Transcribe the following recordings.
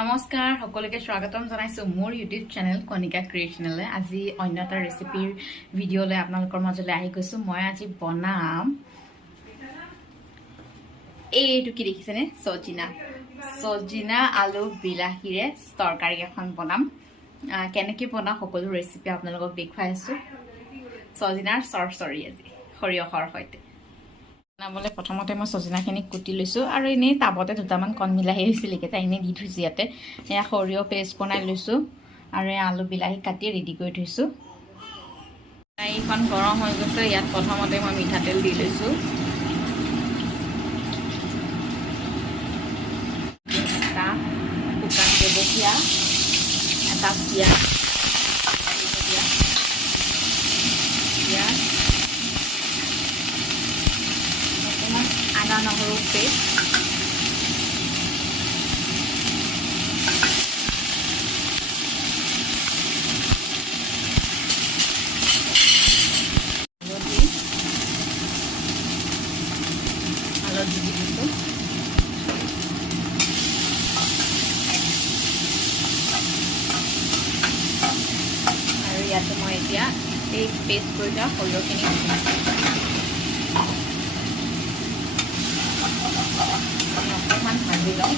নমস্কাৰ সকলোকে স্বাগতম জনাইছো মোৰ ইউটিউব চেনেল কণিকা ক্ৰিয়েচনলৈ। আজি অন্য এটা ৰেচিপিৰ ভিডিঅ'লৈ আপোনালোকৰ মাজলৈ আহি গৈছো। মই আজি বনাম এইটো কি দেখিছেনে, সজিনা আলু বিলাহীৰে তৰকাৰী এখন বনাম। কেনেকৈ বনাওঁ সকলো ৰেচিপি আপোনালোকক দেখুৱাই আছো। সজিনাৰ চৰচৰি আজি সৰিয়হৰ সৈতে বনাবলৈ প্ৰথমতে মই সজিনাখিনি কুটি লৈছোঁ আৰু এনেই টাবতে দুটামান কণ বিলাহী হৈছিল, এইকেইটা এনেই দি থৈছোঁ ইয়াতে। এয়া সৰিয়হ পেষ্ট বনাই লৈছোঁ আৰু আলু বিলাহী কাটি ৰেডি কৰি থৈছোঁ। কেৰাহীখন গৰম হৈ গৈছে, ইয়াত প্ৰথমতে মই মিঠাতেল দি লৈছোঁ। এটা শুকান জলকীয়া, এটা পিঁয়াজ, অকণমান আদা নহৰু পেষ্ট, হালধি দি দিছোঁ। আৰু ইয়াতে মই এতিয়া এই পেষ্ট কৰি থোৱা সৰিয়হখিনি অকণমান ভাজি লওঁ।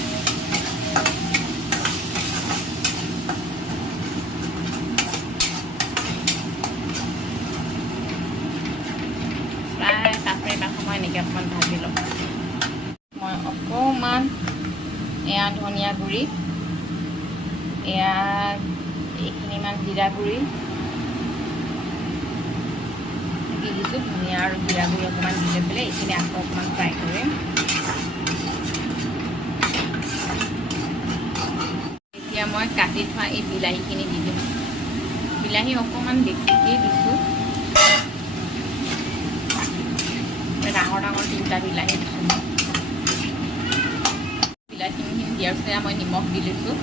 প্ৰায় 5 মিনিটমান সময় এনেকৈ অকণমান ভাজি লওঁ। মই অকণমান এয়া ধনিয়া গুড়ি, এয়া এইখিনিমান জিৰা গুড়ি দি দিছোঁ। ধনিয়া আৰু জিৰা গুড়ি অকণমান দি লৈ পেলাই এইখিনি আকৌ অকণমান ফ্ৰাই কৰিম। এতিয়া মই কাটি থোৱা এই বিলাহীখিনি দি দিম। বিলাহী অকণমান বেছিকৈ দিছোঁ, ডাঙৰ ডাঙৰ 3টা বিলাহী দিছোঁ। বিলাহীখিনি দিয়াৰ পিছত মই নিমখ দি লৈছোঁ।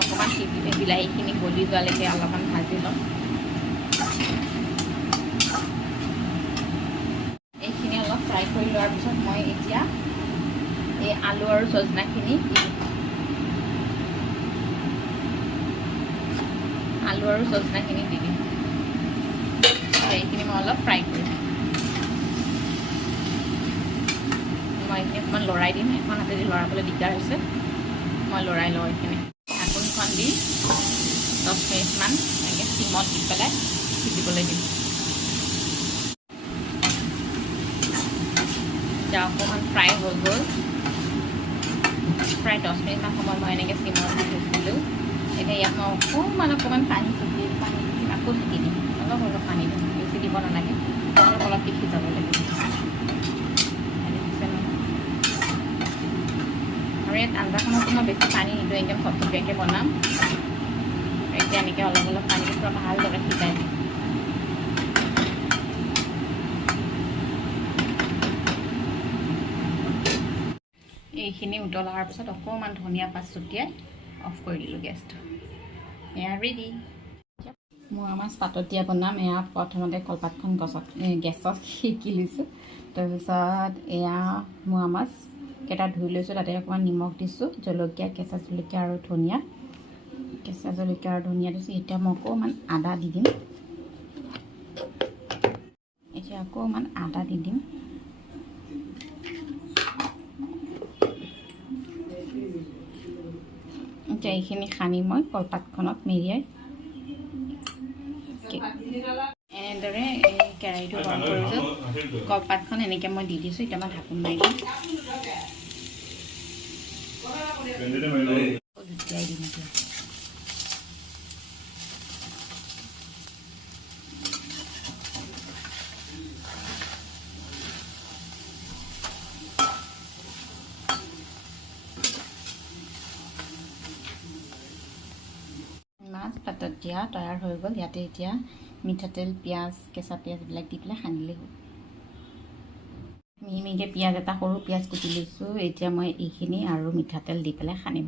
অকণমান বিলাহীখিনি গলি যোৱালৈকে অলপমান ভাজি ল'ম। এইখিনি অলপ ফ্ৰাই কৰি লোৱাৰ পিছত মই এতিয়া এই আলু আৰু সজনাখিনি দি দিম। এইখিনি মই অলপ ফ্ৰাই কৰিম। মই এইখিনি অকণমান লৰাই দিম, এখন হাতেদি লৰাবলৈ দিগদাৰ হৈছে, মই লৰাই লওঁ। এইখিনি ঢাকোনখন দি 10 মিনিটমান এনেকৈ চিমত দি পেলাই সিজিবলৈ দিম। এতিয়া অকণমান ফ্ৰাই হৈ গ'ল। প্ৰায় 10 মিনিটমান সময় মই এনেকৈ চিমত দি থৈছিলোঁ। এতিয়া ইয়াত মই অকণমান পানী আকৌ চিটি দিম। অলপ পানী দিম, বেছি দিব নালাগে, অলপ সিজাব লাগিব। আৰু ইয়াত আঞ্জাখনতো মই বেছি পানী নিদিওঁ, একদম থপথপীয়াকৈ বনাম। এতিয়া এনেকৈ অলপ পানী পূৰা ভালদৰে সিজাই দিম। এইখিনি উতলাৰ পিছত অকণমান ধনিয়া পাত ছটিয়াই অফ কৰি দিলোঁ গেছটো। এয়া ৰেডি। মোৱা মাছ পাতত দিয়া বনাম। এয়া প্ৰথমতে কলপাতখন গেছত সেকি লৈছোঁ। তাৰপিছত এয়া মোৱা মাছকেইটা ধুই লৈছোঁ, তাতে অকণমান নিমখ দিছোঁ, জলকীয়া, কেঁচা জলকীয়া আৰু ধনিয়া দিছোঁ। এতিয়া মই অকণমান আদা দি দিম। এতিয়া এইখিনি সানি মই কলপাতখনত মেৰিয়াই এনেদৰে এই কেৰাহীটো গৰম কৰিছোঁ। কলপাতখন এনেকৈ মই দি দিছোঁ। এতিয়া মই ঢাকোন মাৰি দিম। জুতিয়াই দিম এতিয়া। মাছ পাতত দিয়া তৈয়াৰ হৈ গ'ল। ইয়াতে এতিয়া মিঠাতেল, পিঁয়াজ, কেঁচা পিঁয়াজ এইবিলাক দি পেলাই সানিলেই হ'ল। মিহি মিহিকৈ পিঁয়াজ এটা সৰু পিঁয়াজ কুটি লৈছোঁ। এতিয়া মই এইখিনি আৰু মিঠাতেল দি পেলাই সানিম।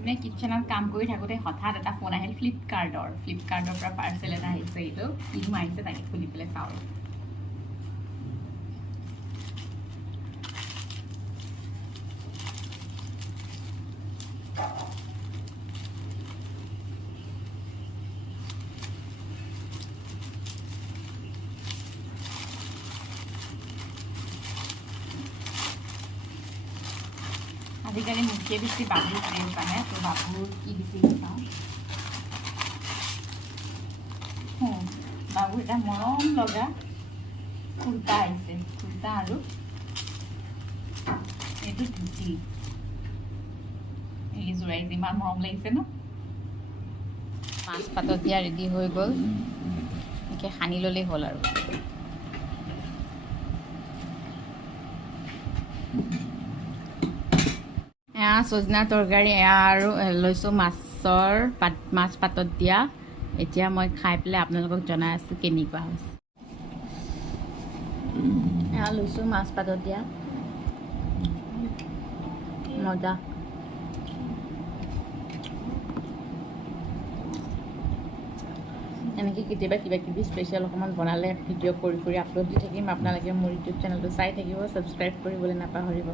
মানে কিটচেনত কাম কৰি থাকোঁতে হঠাৎ এটা ফোন আহিল ফ্লিপকাৰ্টৰ পৰা পাৰ্চেল এটা আহিছে। এইটো কিনো আহিছে তাকে খুলি পেলাই চাওঁ। আজিকালি মোতকৈ বেছি বাবুৰ ক্ৰেজ আহে, তো বাবুৰ কি দিছে চাওঁ। বাবুৰ এটা মৰম লগা কুৰ্তা আহিছে, কুৰ্তা আৰু এইটো ধুতি। এই যোৰাই যিমান মৰম লাগিছে ন। মাছ পাতত দিয়া ৰেডি হৈ গ'ল, এনেকৈ সানি ল'লেই হ'ল আৰু। এয়া চজিনাৰ তৰকাৰী, এয়া আৰু লৈছোঁ মাছ পাতত দিয়া। এতিয়া মই খাই পেলাই আপোনালোকক জনাই আছোঁ কেনেকুৱা হৈছে। এয়া লৈছোঁ মাছ পাতত দিয়া, মজা। এনেকৈ কেতিয়াবা কিবা কিবি স্পেচিয়েল অকণমান বনালে ভিডিঅ' কৰি আপলোড দি থাকিম। আপোনালোকে মোৰ ইউটিউব চেনেলটো চাই থাকিব, ছাবস্ক্ৰাইব কৰিবলৈ নাপাহৰিব।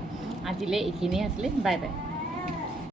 আজিলৈ এইখিনিয়ে আছিলে, বাই বাই।